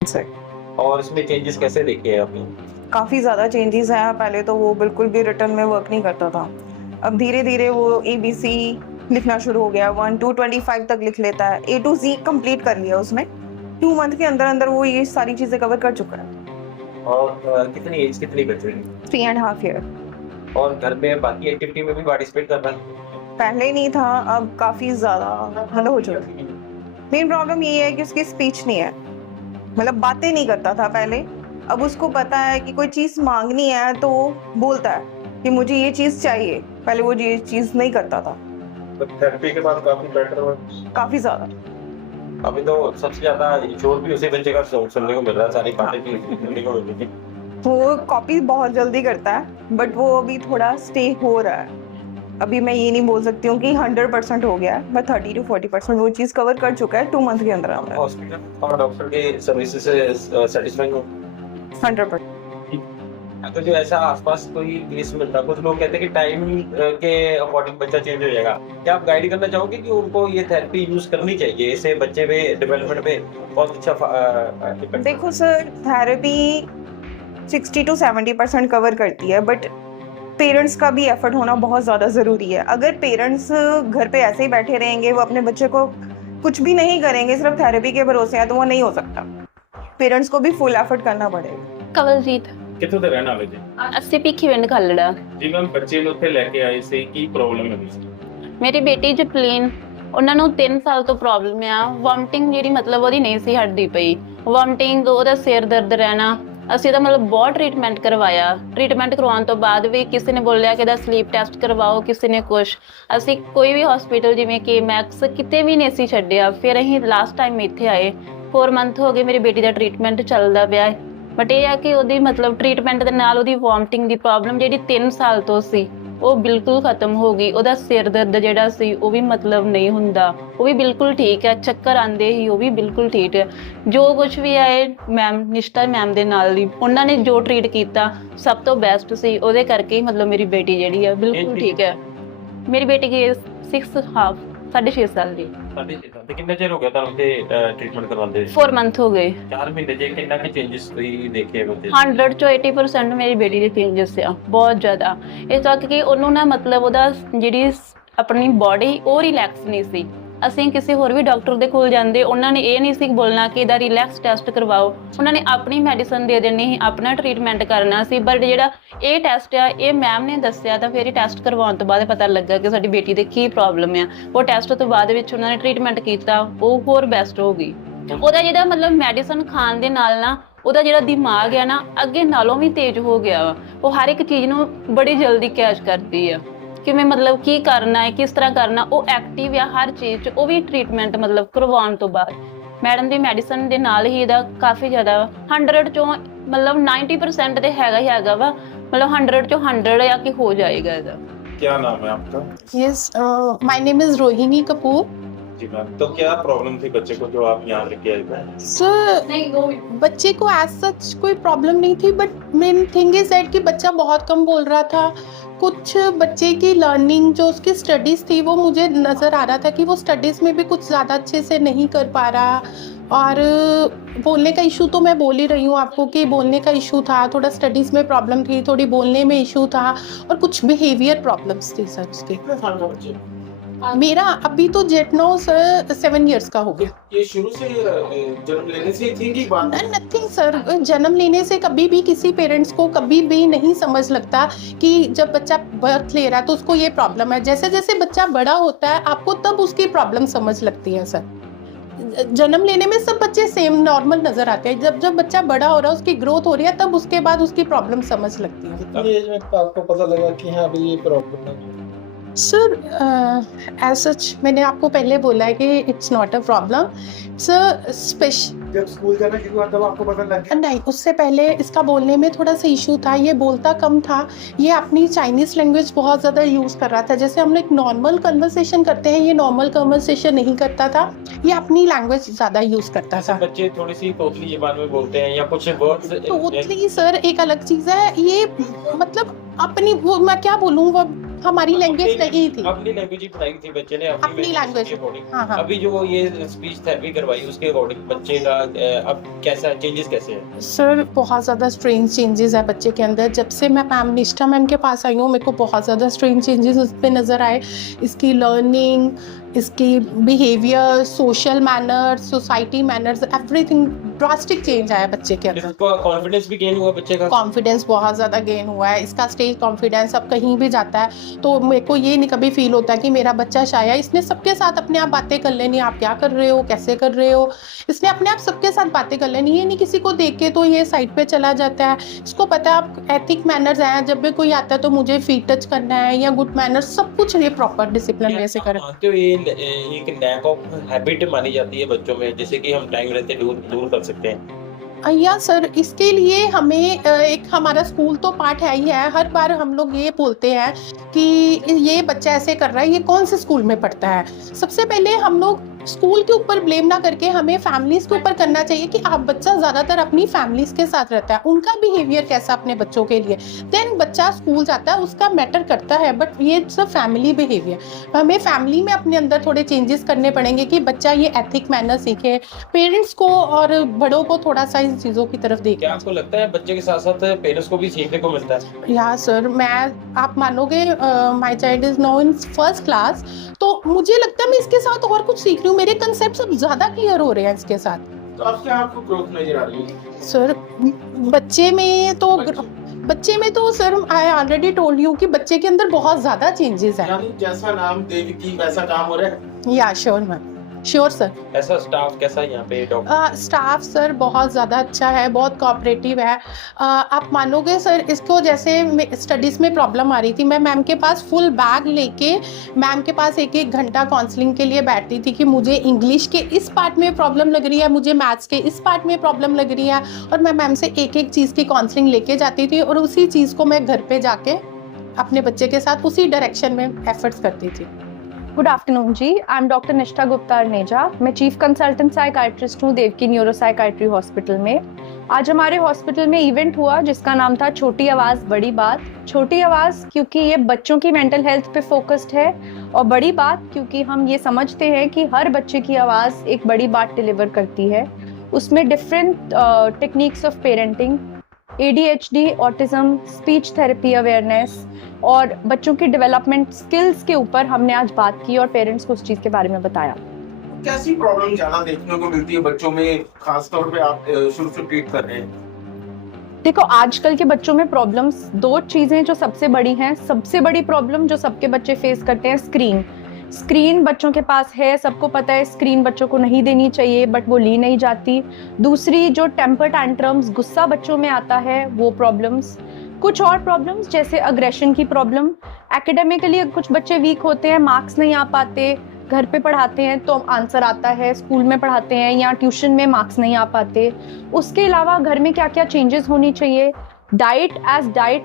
से। और इसमें चेंजेस कैसे देखे हैं आपने? काफ़ी ज़्यादा चेंजेस हैं। पहले तो वो बिल्कुल भी रिटन में वर्क नहीं करता था। अब धीरे-धीरे वो एबीसी लिखना शुरू हो गया, 1 टू 25 तक लिख लेता है। ए टू ज़ेड कंप्लीट कर लिया उसने। 2 मंथ के अंदर-अंदर वो ये सारी चीज़ें कवर कर चुका है। और कितनी एज कितनी बच्चे की? 3 एंड हाफ ईयर। और घर में बाकी एक्टिविटी में भी पार्टिसिपेट कर रहा है? पहले नहीं था, अब काफ़ी ज़्यादा मतलब हो चुका है। मेन प्रॉब्लम ये है कि उसकी स्पीच नहीं है। मतलब बातें नहीं करता था पहले। अब उसको पता है कि कोई चीज़ माँगनी है तो वो बोलता है कि मुझे ये चीज़ चाहिए। पहले वो ये चीज़ नहीं करता था। तो थेरेपी के बाद काफी बेटर हुआ। काफ़ी ज़्यादा। अभी तो सबसे ज्यादा शोर भी उसी बच्चे का सुनने को मिल रहा है, सारी बातें भी सुनने को मिल रही है। वो कॉपी बहुत जल्दी करता है, बट वो अभी थोड़ा स्टे हो रहा है। अभी मैं ये नहीं बोल सकती हूँ कि 100% हो गया है, बट 30 to 40% वो चीज़ कवर कर चुका है 2 मंथ के अंदर-अंदर। हॉस्पिटल और डॉक्टर के सर्विसेज से सेटिस्फाइड हो? 100%। तो जो ऐसा आसपास कोई केस मिलता है, कुछ लोग कहते हैं कि टाइम के अकॉर्डिंग बच्चा चेंज हो जाएगा। क्या आप गाइड करना चाहोगे कि उनको ये थेरेपी यूज करनी चाहिए? इससे बच्चे पे डेवलपमेंट पे बहुत अच्छा डिपेंड। देखो सर, थेरेपी 60 to 70% कवर करती है, बट पेरेंट्स का भी एफर्ट होना बहुत ज़्यादा ज़रूरी है। अगर पेरेंट्स घर पे ऐसे ही बैठे रहेंगे, वो अपने बच्चे को कुछ भी नहीं करेंगे, सिर्फ थेरेपी के भरोसे हैं, तो वो नहीं हो सकता। पेरेंट्स को भी फुल एफर्ट करना पड़ेगा। ਕਵਲਜੀਤ ਕਿੱਥੋਂ ਦੇ ਰਹਿਣ ਵਾਲੇ ਜੀ? ਅਸੀਂ ਭਿੱਖੀਵਿੰਡ ਖਾਲੜਾ। ਜੀ ਮੈਮ, ਬੱਚੇ ਨੂੰ ਉੱਥੇ ਲੈ ਕੇ ਆਏ ਸੀ, ਕੀ ਪ੍ਰੋਬਲਮ ਹੈ ਸੀ? ਮੇਰੀ ਬੇਟੀ ਜਪਲੀਨ, ਉਹਨਾਂ ਨੂੰ 3 ਸਾਲ ਤੋਂ ਪ੍ਰੋਬਲਮ ਆ। ਵੋਮਟਿੰਗ ਜਿਹੜੀ ਮਤਲਬ ਉਹਦੀ ਨਹੀਂ ਸੀ ਹਟਦੀ ਪਈ। ਵੋਮਟਿੰਗ, ਉਹਦਾ ਸਿਰ ਦਰਦ ਰਹਿਣਾ। ਅਸੀਂ ਤਾਂ ਮਤਲਬ ਬਹੁਤ ਟ੍ਰੀਟਮੈਂਟ ਕਰਵਾਇਆ। ਟ੍ਰੀਟਮੈਂਟ ਕਰਵਾਉਣ ਤੋਂ ਬਾਅਦ ਵੀ ਕਿਸੇ ਨੇ ਬੋਲਿਆ ਕਿ ਇਹਦਾ ਸਲੀਪ ਟੈਸਟ ਕਰਵਾਓ, ਕਿਸੇ ਨੇ ਕੁਛ। ਅਸੀਂ ਕੋਈ ਵੀ ਹਸਪੀਟਲ ਜਿਵੇਂ ਕਿ ਮੈਕਸ ਕਿਤੇ ਵੀ ਨਹੀਂ ਅਸੀਂ ਛੱਡਿਆ। ਫਿਰ ਅਸੀਂ ਲਾਸਟ ਟਾਈਮ ਇੱਥੇ ਆਏ। 4 ਮੰਥ ਹੋ ਗਏ ਮੇਰੀ ਬੇਟੀ ਦਾ ਟ੍ਰੀਟਮੈਂਟ ਚੱਲਦਾ ਪਿਆ। ਬਟ ਇਹ ਆ ਕਿ ਉਹਦੀ ਮਤਲਬ ਟ੍ਰੀਟਮੈਂਟ ਦੇ ਨਾਲ ਉਹਦੀ ਵੋਮਟਿੰਗ ਦੀ ਪ੍ਰੋਬਲਮ ਜਿਹੜੀ 3 ਸਾਲ ਤੋਂ ਸੀ ਉਹ ਬਿਲਕੁਲ ਖਤਮ ਹੋ ਗਈ। ਉਹਦਾ ਸਿਰ ਦਰਦ ਜਿਹੜਾ ਸੀ ਉਹ ਵੀ ਮਤਲਬ ਨਹੀਂ ਹੁੰਦਾ, ਉਹ ਵੀ ਬਿਲਕੁਲ ਠੀਕ ਹੈ। ਚੱਕਰ ਆਉਂਦੇ ਹੀ ਉਹ ਵੀ ਬਿਲਕੁਲ ਠੀਕ ਹੈ। ਜੋ ਕੁਝ ਵੀ ਆਏ ਮੈਮ ਨਿਸ਼ਟਾ ਮੈਮ ਦੇ ਨਾਲ ਹੀ ਉਹਨਾਂ ਨੇ ਜੋ ਟਰੀਟ ਕੀਤਾ ਸਭ ਤੋਂ ਬੈਸਟ ਸੀ। ਉਹਦੇ ਕਰਕੇ ਹੀ ਮਤਲਬ ਮੇਰੀ ਬੇਟੀ ਜਿਹੜੀ ਹੈ ਬਿਲਕੁਲ ਠੀਕ ਹੈ। ਮੇਰੀ ਬੇਟੀ ਦੀ 6.5 ਸਾਲ ਦੀ। ਸਾਡੇ ਤੇ ਕਿੰਨਾ ਚਿਰ ਹੋ ਗਿਆ ਤੁਹਾਨੂੰ ਤੇ ਟ੍ਰੀਟਮੈਂਟ ਕਰਵਾਉਂਦੇ? 4 ਮੰਥ ਹੋ ਗਏ। 4 ਮਹੀਨੇ ਜੇ ਕਿੰਨਾ ਕਿ ਚੇਂजेस ਤੁਸੀਂ ਦੇਖੇ ਬੱਚੇ? 100 ਚੋਂ 80% ਮੇਰੀ ਬੇਟੀ ਦੇ ਚੇਂਜਸ ਆ, ਬਹੁਤ ਜ਼ਿਆਦਾ। ਇਸ ਤੱਕ ਕਿ ਉਹਨੂੰ ਨਾ ਮਤਲਬ ਉਹਦਾ ਜਿਹੜੀ ਆਪਣੀ ਬੋਡੀ ਉਹ ਰਿਲੈਕਸ ਨਹੀਂ ਸੀ। ਅਸੀਂ ਕਿਸੇ ਹੋਰ ਵੀ ਡਾਕਟਰ ਦੇ ਕੋਲ ਜਾਂਦੇ, ਉਹਨਾਂ ਨੇ ਇਹ ਨਹੀਂ ਸੀ ਬੋਲਣਾ ਕਿ ਇਹਦਾ ਰਿਲੈਕਸ ਟੈਸਟ ਕਰਵਾਓ। ਉਹਨਾਂ ਨੇ ਆਪਣੀ ਮੈਡੀਸਨ ਦੇ ਦੇਣੀ ਸੀ, ਆਪਣਾ ਟਰੀਟਮੈਂਟ ਕਰਨਾ ਸੀ। ਬਟ ਜਿਹੜਾ ਇਹ ਟੈਸਟ ਆ ਇਹ ਮੈਮ ਨੇ ਦੱਸਿਆ, ਤਾਂ ਫਿਰ ਇਹ ਟੈਸਟ ਕਰਵਾਉਣ ਤੋਂ ਬਾਅਦ ਪਤਾ ਲੱਗਾ ਕਿ ਸਾਡੀ ਬੇਟੀ ਦੇ ਕੀ ਪ੍ਰੋਬਲਮ ਆ। ਉਹ ਟੈਸਟ ਤੋਂ ਬਾਅਦ ਵਿੱਚ ਉਹਨਾਂ ਨੇ ਟਰੀਟਮੈਂਟ ਕੀਤਾ, ਉਹ ਹੋਰ ਬੈਸਟ ਹੋ ਗਈ। ਉਹਦਾ ਜਿਹੜਾ ਮਤਲਬ ਮੈਡੀਸਨ ਖਾਣ ਦੇ ਨਾਲ ਨਾ ਉਹਦਾ ਜਿਹੜਾ ਦਿਮਾਗ ਹੈ ਨਾ ਅੱਗੇ ਨਾਲੋਂ ਵੀ ਤੇਜ਼ ਹੋ ਗਿਆ ਵਾ। ਉਹ ਹਰ ਇੱਕ ਚੀਜ਼ ਨੂੰ ਬੜੀ ਜਲਦੀ ਕੈਚ ਕਰਦੀ ਆ। ਕਿਵੇਂ ਮਤਲਬ ਕੀ ਕਰਨਾ ਹੈ, ਕਿਸ ਤਰ੍ਹਾਂ ਕਰਨਾ, ਉਹ ਐਕਟਿਵ ਆ ਹਰ ਚੀਜ਼ 'ਚ। ਉਹ ਵੀ ਟਰੀਟਮੈਂਟ ਮਤਲਬ ਕਰਵਾਉਣ ਤੋਂ ਬਾਅਦ ਮੈਡਮ ਦੀ ਮੈਡੀਸਨ ਦੇ ਨਾਲ ਹੀ ਇਹਦਾ ਕਾਫੀ ਜ਼ਿਆਦਾ 100 ਚੋਂ ਮਤਲਬ 90% ਤੇ ਹੈਗਾ ਹੀ ਹੈਗਾ ਵਾ। ਮਤਲਬ 100 ਚੋਂ 100 ਆ ਕਿ ਹੋ ਜਾਏਗਾ ਇਹਦਾ। क्या नाम है आपका? Yes, my name is Rohini Kapoor. जी मैम, तो क्या प्रॉब्लम थी बच्चे को जो आप यहाँ लेके आए थे? सर, बच्चे को एज सच कोई प्रॉब्लम नहीं थी, but main thing is that कि बच्चा बहुत कम बोल रहा था। कुछ बच्चे की लर्निंग जो उसकी स्टडीज़ थी वो मुझे नज़र आ रहा था कि वो स्टडीज़ में भी कुछ ज़्यादा अच्छे से नहीं कर पा रहा। और बोलने का इशू तो मैं बोल ही रही हूँ आपको कि बोलने का इशू था, थोड़ा स्टडीज़ में प्रॉब्लम थी, थोड़ी बोलने में इशू था, और कुछ बिहेवियर प्रॉब्लम्स थी सर उसके। मेरा अभी तो जेट नो सर 7 इयर्स का हो गया। ये शुरू से जन्म लेने से थी कि बाद में? नथिंग सर, जन्म लेने से कभी भी किसी पेरेंट्स को कभी भी नहीं समझ लगता कि जब बच्चा बर्थ ले रहा है तो उसको ये प्रॉब्लम है। जैसे जैसे बच्चा बड़ा होता है आपको तब उसकी प्रॉब्लम समझ लगती है सर। जन्म लेने में सब बच्चे सेम नॉर्मल नजर आते हैं। जब जब बच्चा बड़ा हो रहा है, उसकी ग्रोथ हो रही है, तब उसके बाद उसकी प्रॉब्लम समझ लगती है। कितनी एज में आपको पता लगा कि हाँ अभी ये प्रॉब्लम है? सर, एज सच मैंने आपको पहले बोला है कि it's not a problem sir. Special जब स्कूल जाना शुरू हुआ तब आपको पता लग गया? नहीं, उससे पहले इसका बोलने में थोड़ा सा इशू था। ये बोलता कम था। ये अपनी चाइनीज़ लैंग्वेज बहुत ज़्यादा यूज़ कर रहा था। जैसे हम लोग नॉर्मल कन्वर्सेशन करते हैं, ये नॉर्मल कन्वर्सेशन नहीं करता था। ये अपनी लैंग्वेज ज़्यादा यूज़ करता था। बच्चे थोड़ी सी तोतली ज़बान में बोलते हैं या कुछ वर्ड्स। तोतली सर एक अलग चीज़ है। ये मतलब अपनी वो मैं क्या बोलूँ, वो हमारी लैंग्वेज नहीं थी। अपनी लैंग्वेज ही पढ़ाई थी बच्चे ने अपनी लैंग्वेज। हाँ हाँ। अभी जो ये स्पीच थेरेपी करवाई उसके अकॉर्डिंग बच्चे का अब कैसा चेंजेस कैसे हैं? सर बहुत ज़्यादा स्ट्रेंज चेंजेस है बच्चे के अंदर। जब से मैं मैम निष्ठा मैम के पास आई हूँ मेरे को बहुत ज़्यादा स्ट्रेंज चेंजेस उस पर नज़र आए। इसकी लर्निंग, इसकी behaviour, social manners, society manners, everything drastic change आया बच्चे के अंदर। इसको कॉन्फिडेंस भी गेन हुआ बच्चे का? कॉन्फिडेंस बहुत ज़्यादा गेन हुआ है इसका। स्टेज कॉन्फिडेंस, अब कहीं भी जाता है तो मेरे को ये नहीं कभी फील होता कि मेरा बच्चा शाया। इसने सबके साथ अपने आप बातें कर लेनी, आप क्या कर रहे हो, कैसे कर रहे हो, इसने अपने आप सबके साथ बातें कर लेनी। ये नहीं किसी को देख के तो ये साइड पे चला जाता है। इसको पता है आप एथिक मैनर्स हैं, जब भी कोई आता है तो मुझे फीट टच करना है या गुड मैनर्स, सब कुछ ये प्रॉपर डिसिप्लिन वे से करें। तो ये एक लैक ऑफ हैबिट मानी जाती है बच्चों में, जैसे कि हम टाइम रहते दूर कर सकते हैं। या सर इसके लिए हमें एक हमारा स्कूल तो पार्ट है ही है। हर बार हम लोग ये बोलते हैं कि ये बच्चा ऐसे कर रहा है, ये कौन से स्कूल में पढ़ता है। सबसे पहले हम लोग स्कूल के ऊपर ब्लेम ना करके हमें फैमिलीज़ के ऊपर करना चाहिए कि आप बच्चा ज़्यादातर अपनी फैमिलीज़ के साथ रहता है, उनका बिहेवियर कैसा अपने बच्चों के लिए, देन बच्चा स्कूल जाता है उसका मैटर करता है। बट ये सब फैमिली बिहेवियर, हमें फैमिली में अपने अंदर थोड़े चेंजेस करने पड़ेंगे कि बच्चा ये एथिक मैनर सीखे। पेरेंट्स को और बड़ों को थोड़ा सा इन चीज़ों की तरफ देखें। क्या आपको लगता है बच्चे के साथ साथ पेरेंट्स को भी सीखने को मिलता है? या सर मैं, आप मानोगे my child is now in first class, तो मुझे लगता है मैं इसके साथ और कुछ सीख रही हूँ। मेरे कंसेप्ट सब ज़्यादा क्लियर हो रहे हैं इसके साथ। तो अब क्या आपको ग्रोथ नजर आ रही है सर बच्चे में तो sir I already told you कि बच्चे के अंदर बहुत ज़्यादा चेंजेस है। यानी जैसा नाम देवकी वैसा काम हो रहा है? या श्योर मैम, श्योर सर। ऐसा स्टाफ कैसा है यहाँ पे डॉक्टर? स्टाफ सर बहुत ज़्यादा अच्छा है, बहुत कोऑपरेटिव है। आप मानोगे सर, इसको जैसे स्टडीज़ में प्रॉब्लम आ रही थी, मैं मैम के पास फुल बैग लेके मैम के पास एक घंटा काउंसलिंग के लिए बैठती थी कि मुझे इंग्लिश के इस पार्ट में प्रॉब्लम लग रही है, मुझे मैथ्स के इस पार्ट में प्रॉब्लम लग रही है, और मैं मैम से एक एक चीज़ की काउंसलिंग लेके जाती थी और उसी चीज़ को मैं घर पर जाके अपने बच्चे के साथ उसी डायरेक्शन में एफर्ट्स करती थी। गुड आफ्टरनून जी, I am doctor Nishtha Gupta अर्नेजा। मैं चीफ कंसल्टेंट साइकाइट्रिस्ट हूँ देवकी न्यूरो साइकाइट्री हॉस्पिटल में। आज हमारे हॉस्पिटल में इवेंट हुआ जिसका नाम था छोटी आवाज़ बड़ी बात। छोटी आवाज़ क्योंकि ये बच्चों की मेंटल हेल्थ पे फोकस्ड है, और बड़ी बात क्योंकि हम ये समझते हैं कि हर बच्चे की आवाज़ एक बड़ी बात डिलीवर करती है। उसमें different techniques of parenting, ADHD, autism, speech therapy awareness और बच्चों की डेवलपमेंट स्किल्स के ऊपर हमने आज बात की और पेरेंट्स को उस चीज़ के बारे में बताया। कैसी प्रॉब्लम ज्यादा देखने को मिलती है बच्चों में, खासतौर पे आप शुरू से ट्रीट कर रहे हैं? देखो, आजकल के बच्चों में प्रॉब्लम्स दो चीज़ें जो सबसे बड़ी हैं। सबसे बड़ी प्रॉब्लम जो सबके बच्चे फेस करते हैं, स्क्रीन बच्चों के पास है, सबको पता है स्क्रीन बच्चों को नहीं देनी चाहिए, बट वो ली नहीं जाती। दूसरी जो टेम्पर टैंट्रम्स, गुस्सा बच्चों में आता है, वो प्रॉब्लम्स। कुछ और प्रॉब्लम्स जैसे अग्रेशन की प्रॉब्लम। एकेडमिकली कुछ बच्चे वीक होते हैं, मार्क्स नहीं आ पाते, घर पे पढ़ाते हैं तो आंसर आता है, स्कूल में पढ़ाते हैं या ट्यूशन में मार्क्स नहीं आ पाते। उसके अलावा घर में क्या क्या चेंजेस होनी चाहिए, डाइट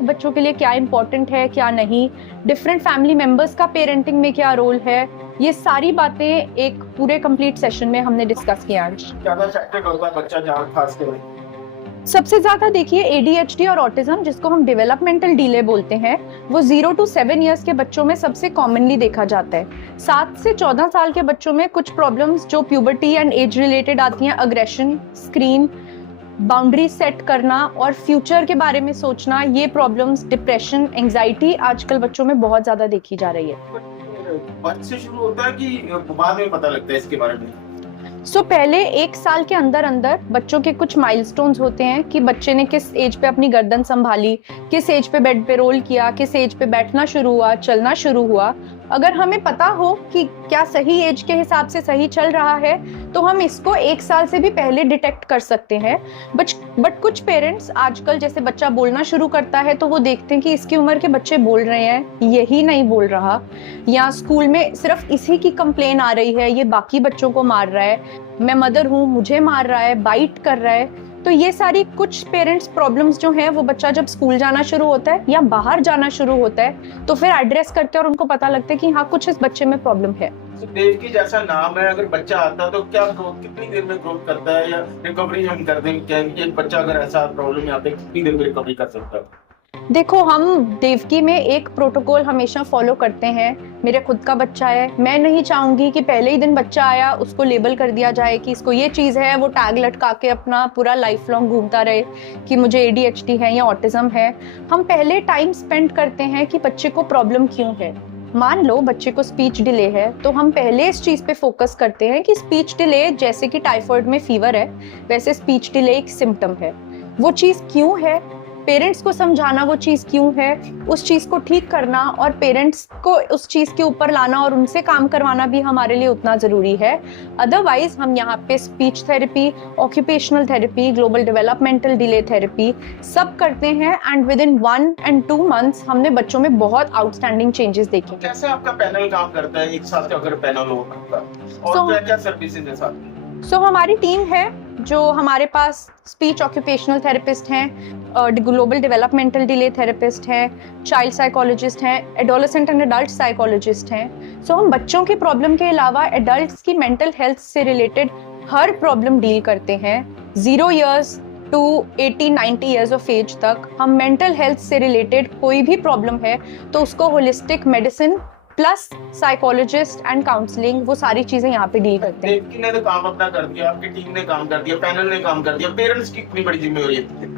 बच्चों के लिए क्या इंपॉर्टेंट है क्या नहीं, डिफरेंट फैमिली मेंबर्स का पेरेंटिंग में क्या रोल है, ये सारी बातें एक पूरे कंप्लीट सेशन में हमने डिस्कस किया आज। ज्यादा फैक्टर होता है बच्चा जहाँ खास कर सबसे ज़्यादा देखिए ADHD और ऑटिज्म, जिसको हम डेवलपमेंटल डिले बोलते हैं, वो 0 to 7 ईयर्स के बच्चों में सबसे कॉमनली देखा जाता है। 7 से 14 साल के बच्चों में कुछ प्रॉब्लम्स जो प्यूबर्टी एंड एज रिलेटेड आती हैं, अग्रेशन, स्क्रीन, बाउंड्री सेट करना और फ्यूचर के बारे में सोचना, ये प्रॉब्लम्स, डिप्रेशन, एंजाइटी आजकल बच्चों में बहुत ज़्यादा देखी जा रही है। बच्चे से शुरू होता है कि बाद में पता लगता है इसके बारे में? पहले 1 साल के अंदर बच्चों के कुछ माइलस्टोन्स होते हैं कि बच्चे ने किस एज पे अपनी गर्दन संभाली, किस एज पे बेड पे रोल किया, किस एज पे बैठना शुरू हुआ, चलना शुरू हुआ। अगर हमें पता हो कि क्या सही एज के हिसाब से सही चल रहा है तो हम इसको 1 साल से भी पहले डिटेक्ट कर सकते हैं। बट कुछ पेरेंट्स आजकल, जैसे बच्चा बोलना शुरू करता है तो वो देखते हैं कि इसकी उम्र के बच्चे बोल रहे हैं, यही नहीं बोल रहा, या स्कूल में सिर्फ इसी की कंप्लेन आ रही है, ये बाकी बच्चों को मार रहा है, मैं मदर हूँ मुझे मार रहा है, बाइट कर रहा है। तो ये सारी कुछ पेरेंट्स प्रॉब्लम्स जो हैं वो बच्चा जब स्कूल जाना शुरू होता है या बाहर जाना शुरू होता है तो फिर एड्रेस करते हैं और उनको पता लगता है कि हाँ कुछ इस बच्चे में प्रॉब्लम है। देवकी जैसा नाम है, अगर बच्चा आता है तो क्या ग्रोथ कितनी देर में ग्रोथ करता है, या रिकवरी हम कर देंगे? क्या ये बच्चा अगर ऐसा प्रॉब्लम में आता है कितनी देर में रिकवरी कर सकता है? देखो, हम देवकी में एक प्रोटोकॉल हमेशा फॉलो करते हैं। मेरे खुद का बच्चा है, मैं नहीं चाहूंगी कि पहले ही दिन बच्चा आया उसको लेबल कर दिया जाए कि इसको ये चीज़ है, वो टैग लटका के अपना पूरा लाइफ लॉन्ग घूमता रहे कि मुझे ADHD है या ऑटिज्म है। हम पहले टाइम स्पेंड करते हैं कि बच्चे को प्रॉब्लम क्यों है। मान लो बच्चे को स्पीच डिले है, तो हम पहले इस चीज़ पे फोकस करते हैं कि स्पीच डिले जैसे कि टाइफाइड में फीवर है, वैसे स्पीच डिले एक सिम्टम है। वो चीज़ क्यों है, पेरेंट्स को समझाना वो चीज़ क्यों है, उस चीज़ को ठीक करना और पेरेंट्स को उस चीज़ के ऊपर लाना और उनसे काम करवाना भी हमारे लिए उतना ज़रूरी है। अदरवाइज हम यहाँ पे speech therapy, occupational therapy, global developmental delay therapy सब करते हैं and with in 1 and 2 months हमने बच्चों में बहुत आउटस्टैंडिंग चेंजेस देखे। कैसे आपका पैनल काम करता है एक साथ अगर पैनल हो आपका, और So- क्या क्या सर्विसेज है साथ में? सो हमारी टीम है जो हमारे पास स्पीच ऑक्यूपेशनल थेरेपिस्ट हैं, ग्लोबल डेवलपमेंटल डिले थेरेपिस्ट हैं, चाइल्ड साइकोलॉजिस्ट हैं, एडोलेसेंट एंड एडल्ट साइकोलॉजिस्ट हैं। सो हम बच्चों की प्रॉब्लम के अलावा एडल्ट्स की मेंटल हेल्थ से रिलेटेड हर प्रॉब्लम डील करते हैं। 0 years to 80-90 years of age तक हम मेंटल हेल्थ से रिलेटेड कोई भी प्रॉब्लम है तो उसको holistic medicine plus psychologist and counselling वो सारी चीजें यहाँ पे डील करते हैं। देवकी ने तो काम अपना कर दिया, आपकी टीम ने काम कर दिया, पैनल ने काम कर दिया, पेरेंट्स की कितनी बड़ी जिम्मेवारी है?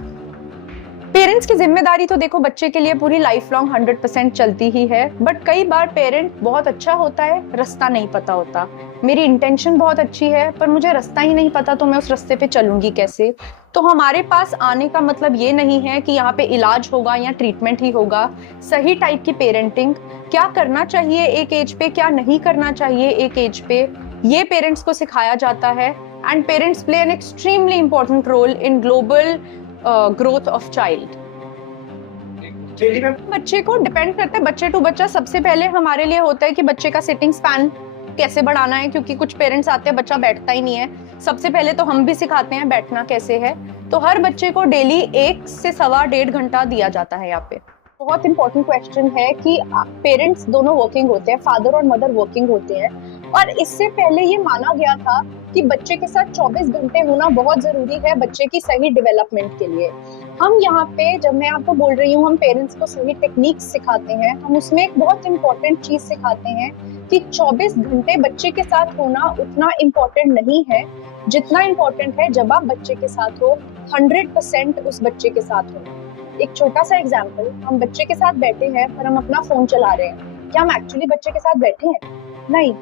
पेरेंट्स की जिम्मेदारी तो देखो बच्चे के लिए पूरी लाइफ लॉन्ग 100% चलती ही है, बट कई बार पेरेंट बहुत अच्छा होता है, रास्ता नहीं पता होता। मेरी इंटेंशन बहुत अच्छी है पर मुझे रास्ता ही नहीं पता तो मैं उस रास्ते पे चलूंगी कैसे। तो हमारे पास आने का मतलब ये नहीं है कि यहाँ पे इलाज होगा या ट्रीटमेंट ही होगा। सही टाइप की पेरेंटिंग, क्या करना चाहिए एक एज पे, क्या नहीं करना चाहिए एक एज पे, ये पेरेंट्स को सिखाया जाता है and parents play an extremely important role in global growth of child. Daily में बच्चे को डिपेंड करता है बच्चे टू बच्चा। सबसे पहले हमारे लिए होता है कि बच्चे का सिटिंग स्पैन कैसे बढ़ाना है, क्योंकि कुछ पेरेंट्स आते हैं बच्चा बैठता ही नहीं है। सबसे पहले तो हम भी सिखाते हैं बैठना कैसे है। तो हर बच्चे को डेली 1 से 1.25 घंटा दिया जाता है यहाँ पे। बहुत इंपॉर्टेंट क्वेश्चन है कि पेरेंट्स दोनों वर्किंग होते हैं, फादर और मदर वर्किंग होते हैं, और इससे पहले ये माना गया था कि बच्चे के साथ 24 घंटे होना बहुत जरूरी है बच्चे की सही डेवलपमेंट के लिए। हम यहाँ पे, जब मैं आपको बोल रही हूँ हम पेरेंट्स को सही टेक्निक्स सिखाते हैं, हम उसमें एक बहुत इंपॉर्टेंट चीज सिखाते हैं कि 24 घंटे बच्चे के साथ होना उतना इम्पोर्टेंट नहीं है जितना इम्पोर्टेंट है जब आप बच्चे के साथ हो, 100% उस बच्चे के साथ हो। एक छोटा सा एग्जाम्पल, हम बच्चे के साथ बैठे हैं पर हम अपना फोन चला रहे हैं, क्या हम एक्चुअली बच्चे के साथ बैठे हैं? नहीं।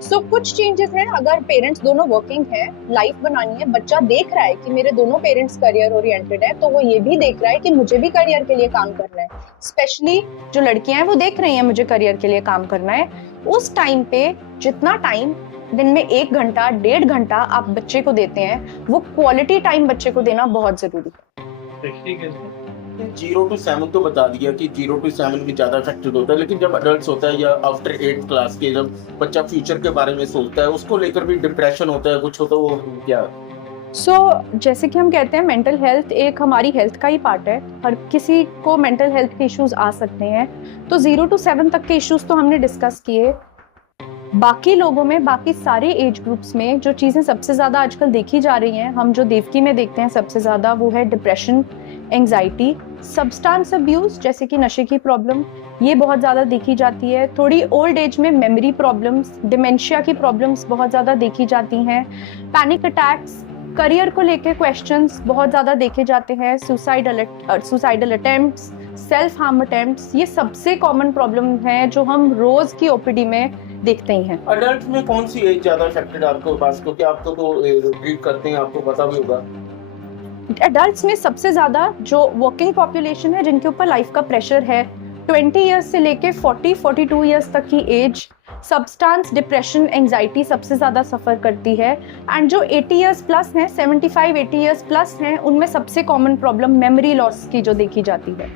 सो कुछ चेंजेस हैं। अगर पेरेंट्स दोनों वर्किंग हैं, लाइफ बनानी है, बच्चा देख रहा है कि मेरे दोनों पेरेंट्स करियर ओरिएंटेड है, तो वो ये भी देख रहा है कि मुझे भी करियर के लिए काम करना है। स्पेशली जो लड़कियां हैं वो देख रही हैं मुझे करियर के लिए काम करना है। उस टाइम पे जितना टाइम दिन में 1 घंटा 1.5 घंटा आप बच्चे को देते हैं, वो क्वालिटी टाइम बच्चे को देना बहुत जरूरी है। 0 to 7 तो बता दिया कि 0 to 7 में ज्यादा इफेक्टेड होता है, लेकिन जब अडल्ट होता है या आफ्टर 8th क्लास के, जब बच्चा फ्यूचर के बारे में सोचता है, उसको लेकर भी डिप्रेशन होता है, कुछ होता है, वो क्या? जैसे कि हम कहते हैं मेंटल हेल्थ एक हमारी हेल्थ का ही पार्ट है। हर किसी को मेंटल हेल्थ के इश्यूज आ सकते हैं। तो 0 to 7 तक के इश्यूज तो हमने डिस्कस किए। बाकी लोगों में, बाकी सारे एज ग्रुप्स में जो चीज़ें सबसे ज़्यादा आजकल देखी जा रही हैं, हम जो देवकी में देखते हैं सबसे ज़्यादा, वो है डिप्रेशन, एंग्जाइटी, सब्सटेंस अब्यूज जैसे कि नशे की प्रॉब्लम, ये बहुत ज़्यादा देखी जाती है। थोड़ी ओल्ड एज में मेमोरी प्रॉब्लम्स, डिमेंशिया की प्रॉब्लम्स बहुत ज़्यादा देखी जाती हैं। पैनिक अटैक्स, करियर को लेके क्वेश्चंस बहुत ज़्यादा देखे जाते हैं। Suicidal attempts, self harm attempts, ये सबसे कॉमन प्रॉब्लम है जो हम रोज़ की ओपीडी में देखते ही हैं। अडल्ट में कौन सी एज ज्यादा इफेक्टेड है आपके पास, क्योंकि आपको तो ट्रीट करते हैं, आपको पता भी होगा। एडल्ट्स में सबसे ज़्यादा जो वर्किंग पॉपुलेशन है, जिनके ऊपर लाइफ का प्रेशर है, 20 ईयर्स से लेके 40-42 ईयर्स तक की एज, सब्सटेंस, डिप्रेशन, एंग्जाइटी सबसे ज़्यादा सफ़र करती है। एंड जो 80 ईयर्स प्लस हैं, 75-80 ईयर्स प्लस हैं, उनमें सबसे कॉमन प्रॉब्लम मेमोरी लॉस की जो देखी जाती है।